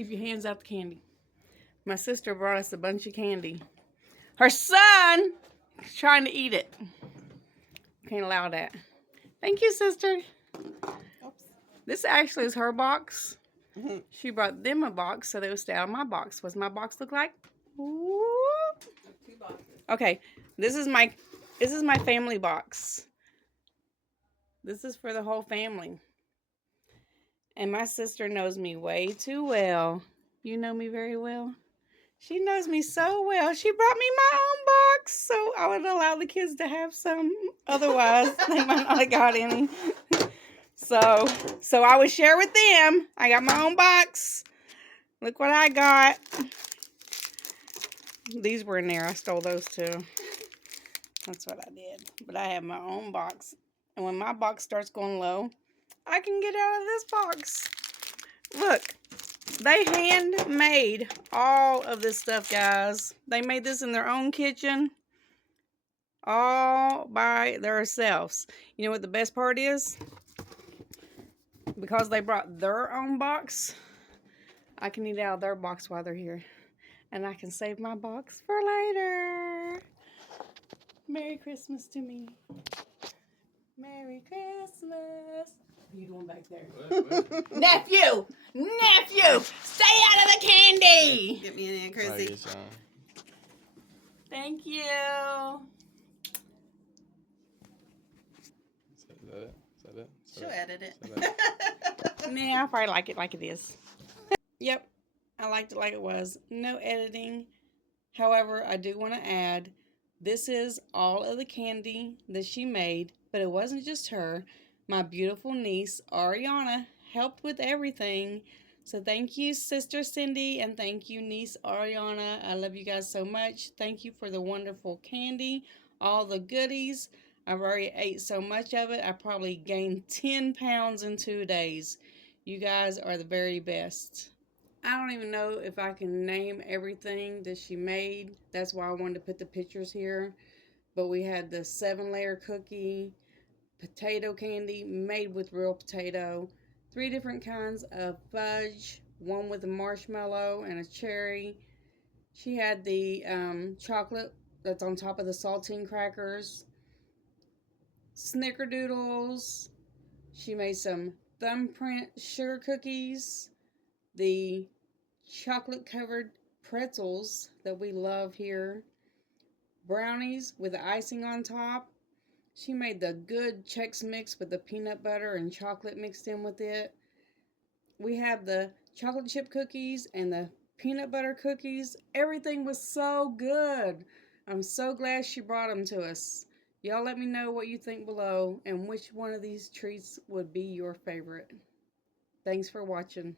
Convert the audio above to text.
Keep your hands out the candy. My sister brought us a bunch of candy. Her son is trying to eat it. Can't allow that. Thank you, sister. Oops. This actually is her box. She brought them a box so they would stay out of my box. What's my box look like? Ooh. 2 boxes. Okay, this is my family box. This is for the whole family. And my sister knows me way too well. You know me very well. She knows me so well. She brought me my own box, so I would allow the kids to have some. Otherwise, they might not have got any. So I would share with them. I got my own box. Look what I got. These were in there. I stole those too. That's what I did. But I have my own box. And when my box starts going low, I can get out of this box. Look. They handmade all of this stuff, guys. They made this in their own kitchen. All by themselves. You know what the best part is? Because they brought their own box, I can eat out of their box while they're here. And I can save my box for later. Merry Christmas to me. Merry Christmas. What are you doing back there? What? Nephew! Nephew! Stay out of the candy! Get me in there, Chrissy. Thank you. Is that it? She'll edit it. Nah, I probably like it like it is. Yep, I liked it like it was. No editing. However, I do want to add, this is all of the candy that she made, but it wasn't just her. My beautiful niece, Ariana, helped with everything. So thank you, Sister Cindy, and thank you, niece Ariana. I love you guys so much. Thank you for the wonderful candy, all the goodies. I've already ate so much of it. I probably gained 10 pounds in 2 days. You guys are the very best. I don't even know if I can name everything that she made. That's why I wanted to put the pictures here. But we had the 7-layer cookie, potato candy made with real potato, 3 different kinds of fudge, one with a marshmallow and a cherry. She had the chocolate that's on top of the saltine crackers, snickerdoodles. She made some thumbprint sugar cookies, the chocolate covered pretzels that we love here, brownies with the icing on top. She made the good Chex Mix with the peanut butter and chocolate mixed in with it. We have the chocolate chip cookies and the peanut butter cookies. Everything was so good. I'm so glad she brought them to us. Y'all let me know what you think below and which one of these treats would be your favorite. Thanks for watching.